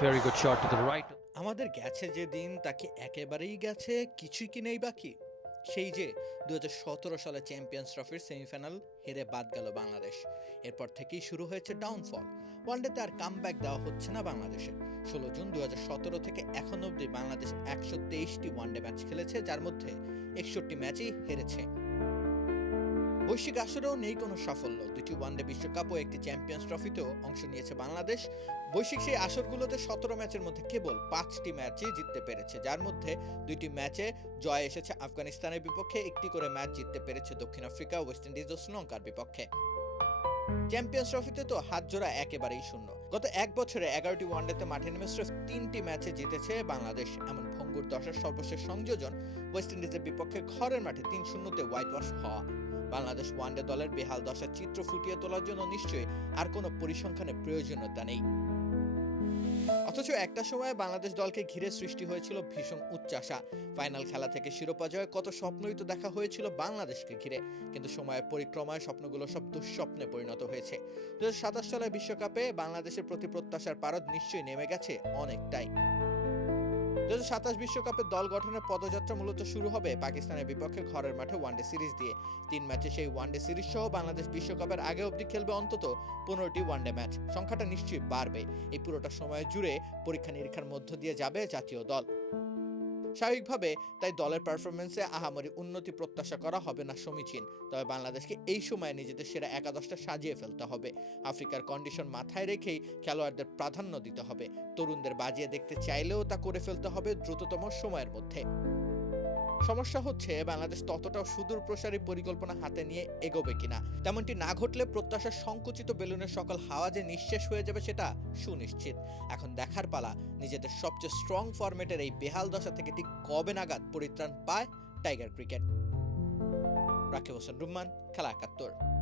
Very good shot to the right. আমাদের গেছে যে দিন, তাকে একেবারেই গেছে কিছুই কি নেই বাকি? সেই যে দুহাজার সতেরো সালে চ্যাম্পিয়ন্স ট্রফির সেমিফাইনাল হেরে বাদ গেল বাংলাদেশ। এরপর থেকেই শুরু হয়েছে ডাউনফল ওয়ানডেতে আর কাম দেওয়া হচ্ছে না বাংলাদেশে ষোলো জুন দুই হাজার সতেরো থেকে এখন অবধি বাংলাদেশ একশো তেইশটি ওয়ানডে ম্যাচ খেলেছে, যার মধ্যে একষট্টি ম্যাচই হেরেছে। বৈশ্বিক আসরেও নেই কোনো সাফল্য। দুটি ওয়ানডে বিশ্বকাপ ও একটি চ্যাম্পিয়ন্স ট্রফিতেও অংশ নিয়েছে বাংলাদেশ। বৈশ্বিক সেই আসরগুলোতে সতেরো ম্যাচের মধ্যে কেবল পাঁচটি ম্যাচই জিততে পেরেছে, যার মধ্যে দুইটি ম্যাচে জয় এসেছে আফগানিস্তানের বিপক্ষে, একটি করে ম্যাচ জিততে পেরেছে দক্ষিণ আফ্রিকা, ওয়েস্ট ইন্ডিজ ও শ্রীলঙ্কার বিপক্ষে। চ্যাম্পিয়ন্স ট্রফিতে তো হাত জোড়া একেবারেই শূন্য। গত এক বছরে এগারোটি ওয়ানডেতে মাঠে নেমে স্রেফ তিনটি ম্যাচে জিতেছে বাংলাদেশ। এমন ভঙ্গুর দশের সর্বশেষ সংযোজন ওয়েস্ট ইন্ডিজের বিপক্ষে ঘরের মাঠে তিন শূন্যতে হোয়াইট ওয়াশ হওয়া। বাংলাদেশ ওয়ানডে দলের বেহাল দশার চিত্র ফুটিয়ে তোলার জন্য নিশ্চয়ই আর কোনো পরিসংখ্যানের প্রয়োজনীয়তা নেই। অথচ একটা সময়ে বাংলাদেশ দলকে ঘিরে সৃষ্টি হয়েছিল ভীষণ উচ্চাসা ফাইনাল খেলা থেকে শিরোপা জয়ে কত স্বপ্নই তো দেখা হয়েছিল বাংলাদেশকে ঘিরে। কিন্তু সময়ের পরিক্রমায় স্বপ্নগুলো সব দুঃস্বপ্নে পরিণত হয়েছে। দু সাতাশ সালের বিশ্বকাপে বাংলাদেশের প্রতি প্রত্যাশার পারদ নিশ্চয়ই নেমে গেছে অনেকটাই। দু সাতাশ দল গঠনের পদযাত্রা মূলত শুরু হবে পাকিস্তানের বিপক্ষে ঘরের মাঠে ওয়ানডে সিরিজ দিয়ে। তিন ম্যাচে সেই ওয়ানডে সিরিজ সহ বাংলাদেশ বিশ্বকাপের আগে অবধি খেলবে অন্তত পনেরোটি ওয়ানডে ম্যাচ। সংখ্যাটা নিশ্চয়ই বাড়বে। এই পুরোটা সময় জুড়ে পরীক্ষা নিরীক্ষার মধ্য দিয়ে যাবে জাতীয় দল। স্বাভাবিকভাবে, তাই দলের পারফরমেন্সে আহামরি উন্নতি প্রত্যাশা করা হবে না সমীচীন। তবে বাংলাদেশকে এই সময়ে নিজেদের সেরা একাদশটা সাজিয়ে ফেলতে হবে। আফ্রিকার কন্ডিশন মাথায় রেখেই খেলোয়াড়দের প্রাধান্য দিতে হবে। তরুণদের বাজিয়ে দেখতে চাইলেও তা করে ফেলতে হবে দ্রুততম সময়ের মধ্যে। সমস্যা হচ্ছে বাংলাদেশ ততটাও সুদূর প্রসারী পরিকল্পনা হাতে নিয়ে এগোবে কিনা। তেমনটি না ঘটলে প্রত্যাশার সংকুচিত বেলুনের সকল হাওয়া যে নিঃশেষ হয়ে যাবে সেটা সুনিশ্চিত। এখন দেখার পালা, নিজেদের সবচেয়ে স্ট্রং ফরম্যাটের এই বেহাল দশা থেকে ঠিক কবে নাগাদ পরিত্রাণ পায় টাইগার ক্রিকেট রাকিব হোসেন রুম্মান, খেলা একাত্তর।